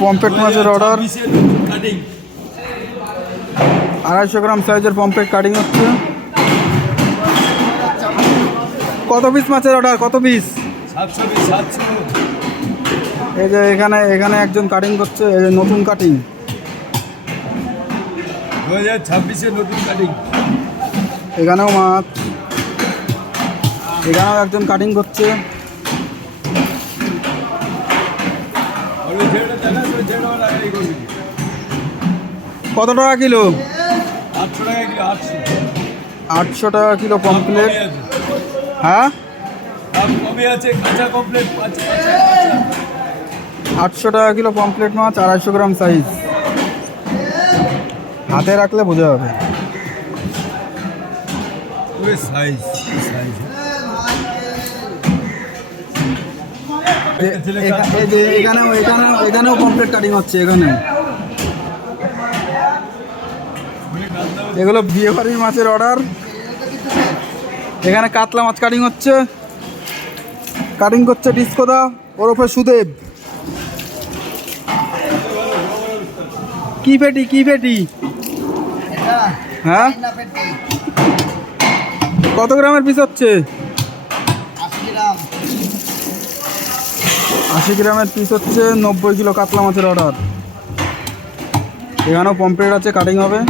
Pomfret মাছের order. 250 গ্রাম সাইজের pomfret cutting হচ্ছে। কত পিস মাছের অর্ডার, কত পিস? 700 পিস। 700। এই যে এখানে একজন কাটিং করছে, এই যে নতুন কাটিং, 2026-এর নতুন কাটিং। এখানেও মাছ, এখানেও একজন কাটিং করছে। কত টাকা কিলো? 800 টাকা কিলো। 800 টাকা কিলো পমফ্রেট। হ্যাঁ, কমে আছে, কাঁচা কমপ্লিট। 800 টাকা কিলো পমফ্রেট মাছ, 250 গ্রাম সাইজ। হাতে রাখলে বোঝা যাবে। সাইজ সাইজ এখানেও পমফ্রেট কাটিং হচ্ছে। এগুলো বিয়ে বাড়ির মাছের অর্ডার। এখানে কাতলা মাছ কাটিং হচ্ছে, কাটিং করছে ডিসকোদা ওরফে সুদেব। কি ফেটি? হ্যাঁ, কত গ্রামের পিস হচ্ছে? 80 গ্রামের পিস হচ্ছে। 90 কিলো কাতলা মাছের অর্ডার। এখানেও পমফ্রেট আছে, কাটিং হবে।